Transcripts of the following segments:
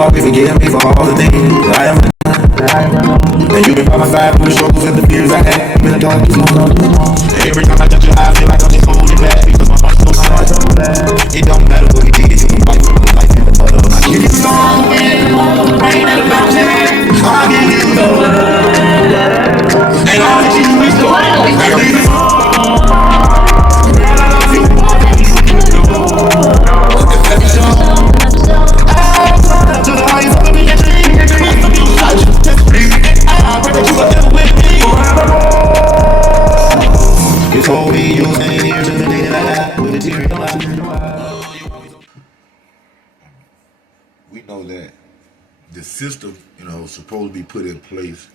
always forgive me for all the things I have done. And you've been by my side through the struggles and the fears I had. You've been the darkest moment. Every time I touch your eyes, I feel like I'm just holding back because my heart's so sad. It don't matter what we did, you can fight for the life in the mud of my kids. It's all the wind, rain and the mountain. I'll give you the world. And all that you wish for, I believe it's all. Girl, I love you more than you could know. Let me show. To the heights of me, get you, I just breathe. I pray that you are ever with me forevermore. You told me you'll stay here till the day that I die with a tear in your eye. We know that the system, supposed to be put in place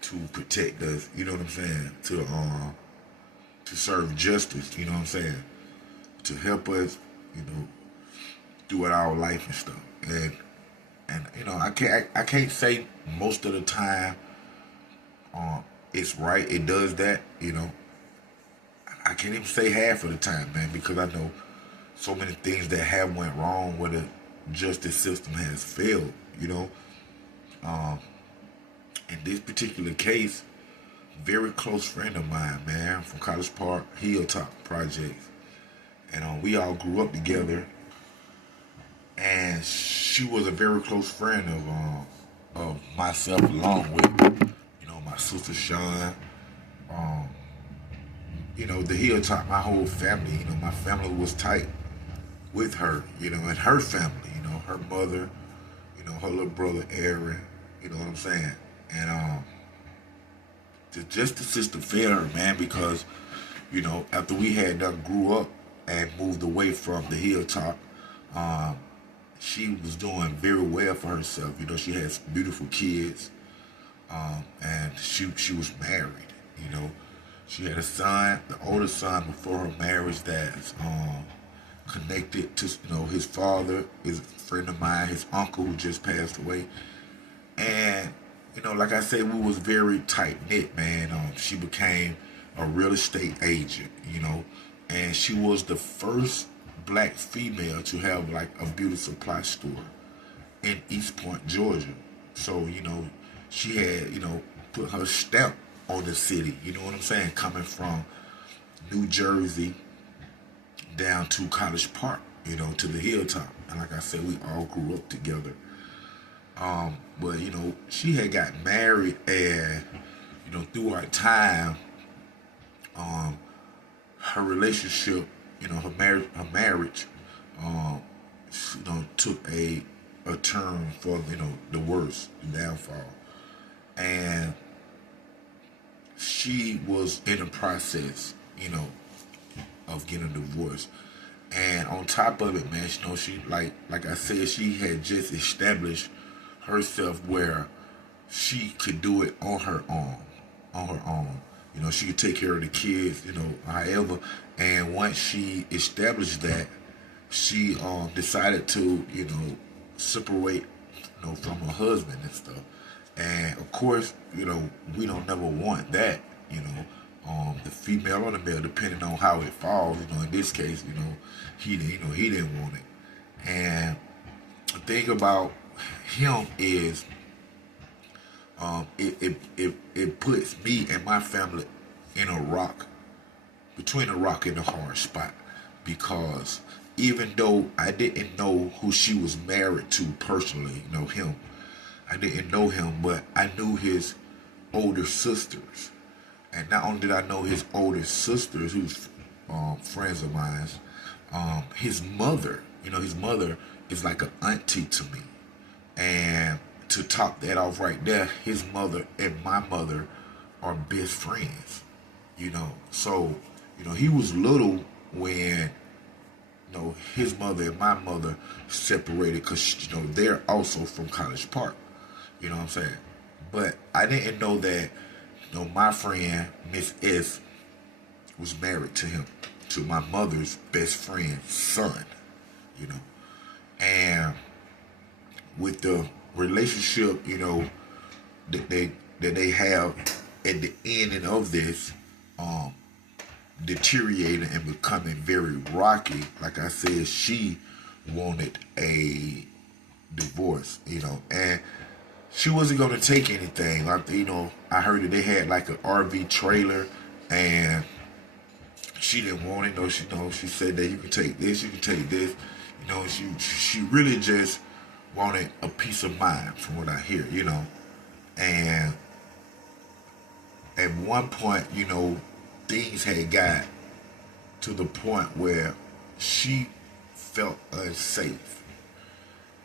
to protect us, you know what I'm saying? To serve justice, you know what I'm saying? To help us, throughout our life and stuff. And I can't say most of the time it's right, it does that, I can't even say half of the time, man, because I know so many things that have went wrong where the justice system has failed, in this particular case, very close friend of mine, man, from College Park, Hilltop Projects. And we all grew up together. And she was a very close friend of myself, along with, my sister Sean, the Hilltop, my whole family, my family was tight with her, and her family, her mother, her little brother Aaron, you know what I'm saying? And just the sister failed her, man, because, after we had done grew up and moved away from the Hilltop, she was doing very well for herself. She has beautiful kids, and she was married, She had a son, the oldest son before her marriage that's connected to, his father is a friend of mine, his uncle who just passed away. And, like I said, we was very tight-knit, man. She became a real estate agent, and she was the first black female to have like a beauty supply store in East Point, Georgia. So, she had, put her stamp on the city, you know what I'm saying? Coming from New Jersey down to College Park, to the Hilltop. And like I said, we all grew up together. But, she had got married and, through her time, her relationship, her marriage, took a turn for, the worst, the downfall. And she was in the process, of getting a divorce. And on top of it, man, she like I said, she had just established herself where she could do it on her own. She could take care of the kids, however. And once she established that, she decided to, separate, from her husband and stuff. And of course, we don't never want that, the female or the male, depending on how it falls. In this case, he didn't want it. And the thing about him is, it puts me and my family in between a rock and a hard spot, because even though I didn't know who she was married to personally, him, I didn't know him, but I knew his older sisters. And not only did I know his older sisters, who's friends of mine, his mother, his mother is like an auntie to me. And to top that off right there, his mother and my mother are best friends, So, he was little when, his mother and my mother separated, because, they're also from College Park. You know what I'm saying? But I didn't know that, my friend, Miss S, was married to him, to my mother's best friend's son, And with the relationship, that they have at the ending of this, deteriorating and becoming very rocky, like I said, she wanted a divorce. divorce, and she wasn't gonna take anything. Like, I heard that they had like an RV trailer, and she didn't want it. No, she said that you can take this, you can take this. She really just wanted a peace of mind, from what I hear. And at one point, things had got to the point where she felt unsafe.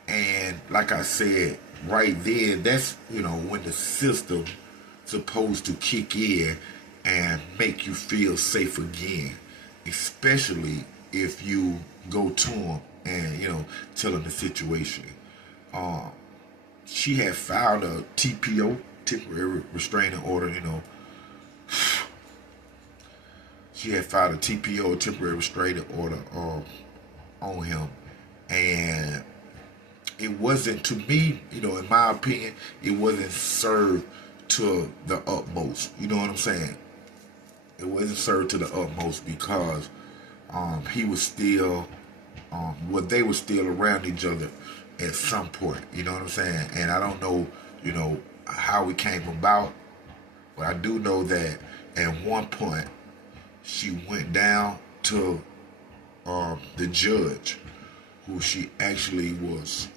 And like I said, right then, that's, when the system supposed to kick in and make you feel safe again, especially if you go to them and, tell them the situation. She had filed a TPO, temporary restraining order, She had filed a TPO, temporary restraining order, on him. And it wasn't, to me, in my opinion, it wasn't served to the utmost. You know what I'm saying? It wasn't served to the utmost because he was still, they were still around each other at some point. You know what I'm saying? And I don't know, how it came about, but I do know that at one point she went down to the judge, who she actually was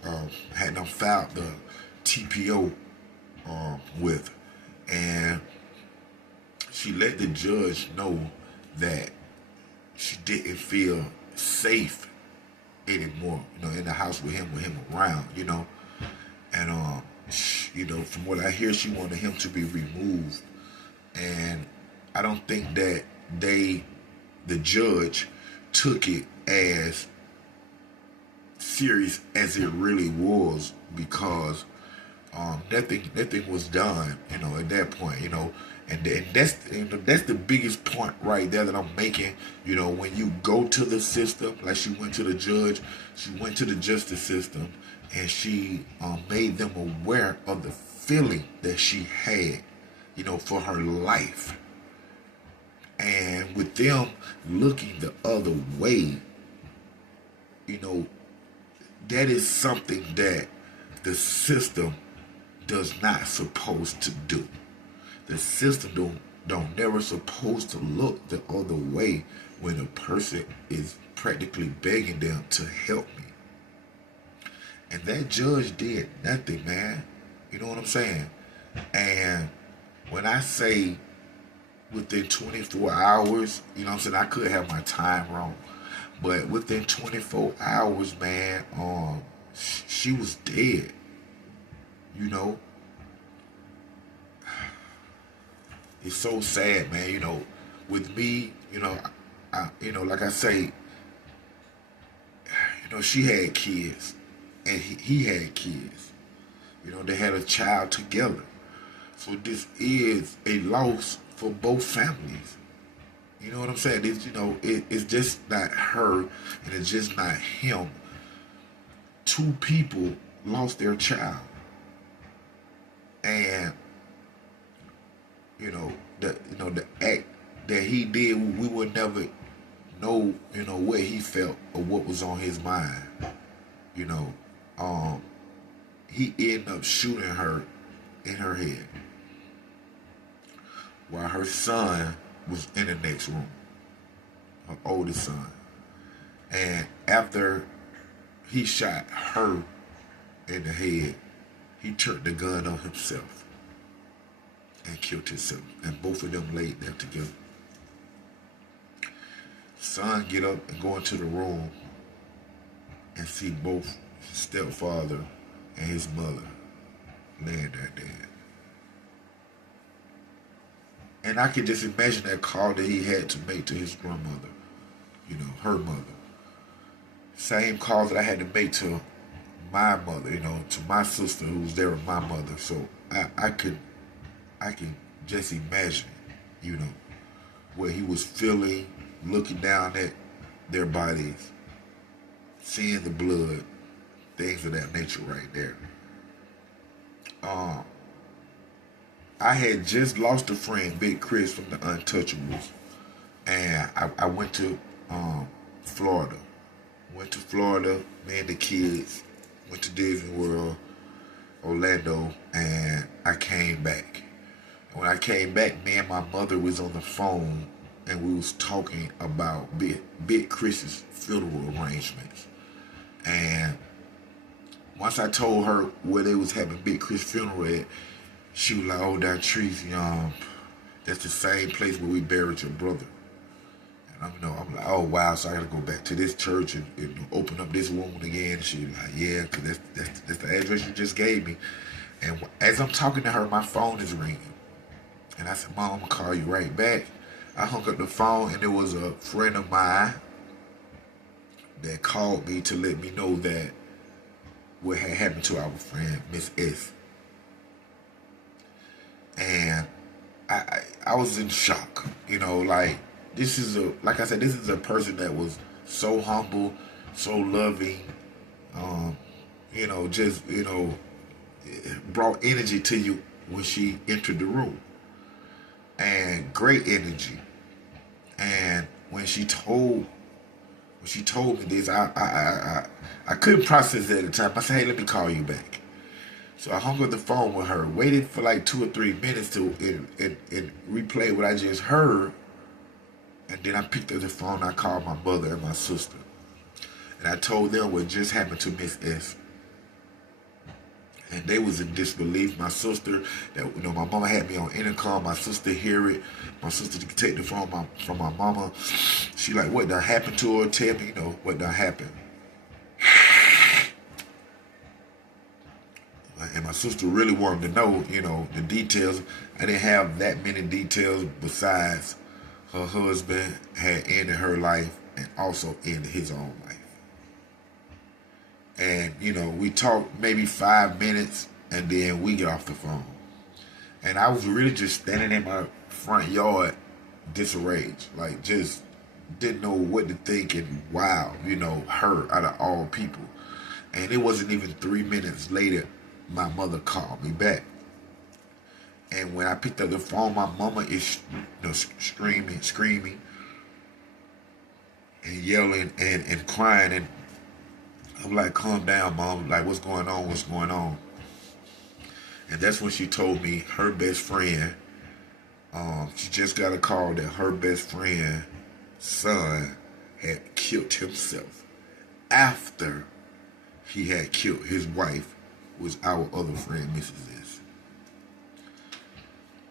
had them filed the TPO with, and she let the judge know that she didn't feel safe anymore, in the house with him around, and from what I hear, she wanted him to be removed, and I don't think that the judge took it as serious as it really was, because nothing was done, at that point, and that's the biggest point right there that I'm making. When you go to the system, like she went to the judge, she went to the justice system, and she made them aware of the feeling that she had, for her life. And with them looking the other way, that is something that the system does not supposed to do. The system don't never supposed to look the other way when a person is practically begging them to help me. And that judge did nothing, man. You know what I'm saying? And when I say within 24 hours, I could have my time wrong, but within 24 hours, man, she was dead. It's so sad, man. With me, like I say, she had kids, and he had kids. They had a child together. So this is a loss for both families. You know what I'm saying? It's just not her, and it's just not him. Two people lost their child, and the act that he did, we would never know, what he felt or what was on his mind. He ended up shooting her in her head while her son was in the next room, her oldest son. And after he shot her in the head, he turned the gun on himself and killed himself. And both of them laid there together. Son get up and go into the room and see both his stepfather and his mother laying there dead. And I can just imagine that call that he had to make to his grandmother, her mother. Same call that I had to make to my mother, to my sister who was there with my mother. So I can just imagine, what he was feeling, looking down at their bodies, seeing the blood, things of that nature right there. I had just lost a friend, Big Chris from the Untouchables, and I went to Florida. Me and the kids went to Disney World, Orlando, and I came back. And when I came back, me and my mother was on the phone, and we was talking about Big Chris's funeral arrangements. And once I told her where they was having Big Chris funeral at, she was like, "Oh, that Trees, that's the same place where we buried your brother." And I'm like, "Oh wow!" So I gotta go back to this church and open up this wound again. And she was like, "Yeah, cause that's the address you just gave me." And as I'm talking to her, my phone is ringing, and I said, "Mom, I'm gonna call you right back." I hung up the phone, and it was a friend of mine that called me to let me know that what had happened to our friend Miss S. And I was in shock, like like I said, this is a person that was so humble, so loving, just brought energy to you when she entered the room, and great energy. And when she told me this, I couldn't process it at the time. I said, "Hey, let me call you back." So I hung up the phone with her, waited for like 2 or 3 minutes to and replay what I just heard, and then I picked up the phone. I called my mother and my sister, and I told them what just happened to Miss S. And they was in disbelief. My sister, my mama had me on intercom. My sister hear it. My sister could take the phone from my mama. She like, "What done happened to her? Tell me, what done happened." And my sister really wanted to know, the details. I didn't have that many details besides her husband had ended her life and also ended his own life. And, we talked maybe 5 minutes, and then we get off the phone. And I was really just standing in my front yard, disarranged. Like, just didn't know what to think, and wow, her out of all people. And it wasn't even 3 minutes later, my mother called me back. And when I picked up the phone, my mama is screaming, and yelling and crying. And I'm like, "Calm down, Mom. Like, what's going on? What's going on?" And that's when she told me her best friend, she just got a call that her best friend's son had killed himself after he had killed his wife, was our other friend, Mrs. S.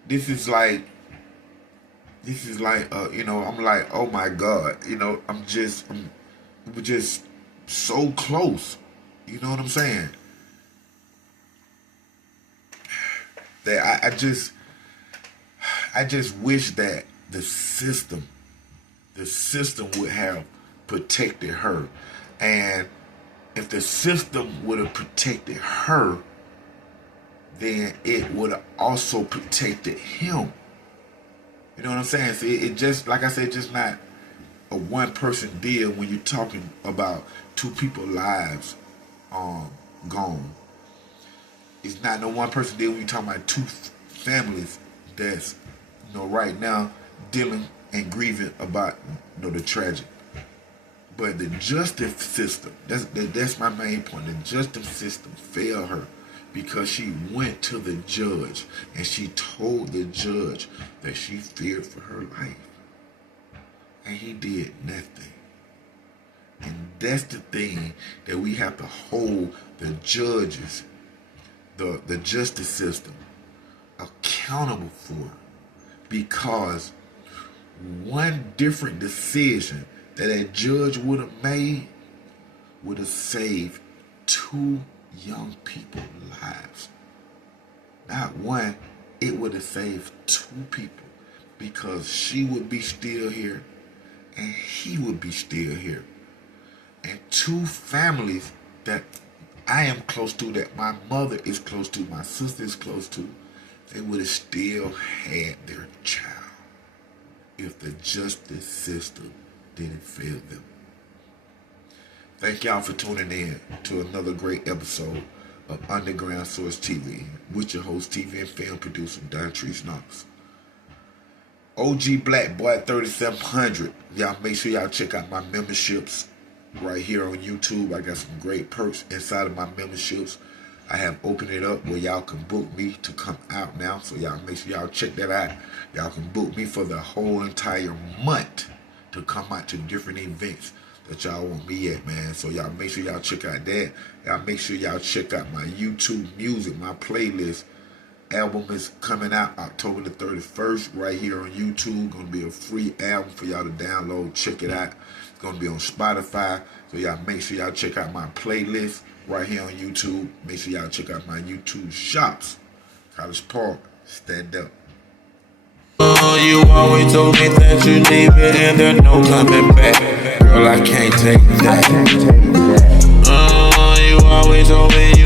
This is like, I'm like, oh my God, we're just so close. You know what I'm saying? That I just wish that the system would have protected her. And if the system would have protected her, then it would have also protected him. You know what I'm saying? So it just, like I said, just not a one-person deal when you're talking about two people's lives gone. It's not no one-person deal when you're talking about two families that's, right now dealing and grieving about, the tragic. But the justice system, that's my main point. The justice system failed her because she went to the judge and she told the judge that she feared for her life. And he did nothing. And that's the thing that we have to hold the judges, the justice system, accountable for. Because one different decision that a judge would have made would have saved two young people's lives. Not one, it would have saved two people, because she would be still here and he would be still here. And two families that I am close to, that my mother is close to, my sister is close to, they would have still had their child if the justice system didn't fail them. Thank y'all for tuning in to another great episode of Underground Source TV with your host, TV and film producer, Don Trees Knox. OG Black Boy 3700. Y'all make sure y'all check out my memberships right here on YouTube. I got some great perks inside of my memberships. I have opened it up where y'all can book me to come out now. So y'all make sure y'all check that out. Y'all can book me for the whole entire month to come out to different events that y'all want me at, man. So y'all make sure y'all check out that. Y'all make sure y'all check out my YouTube music, my playlist. Album is coming out October the 31st right here on YouTube. Gonna be a free album for y'all to download. Check it out. It's gonna be on Spotify. So y'all make sure y'all check out my playlist right here on YouTube. Make sure y'all check out my YouTube shops. College Park, stand up. You always told me that you leave it and there's no coming back. Girl, I can't take that. You always told me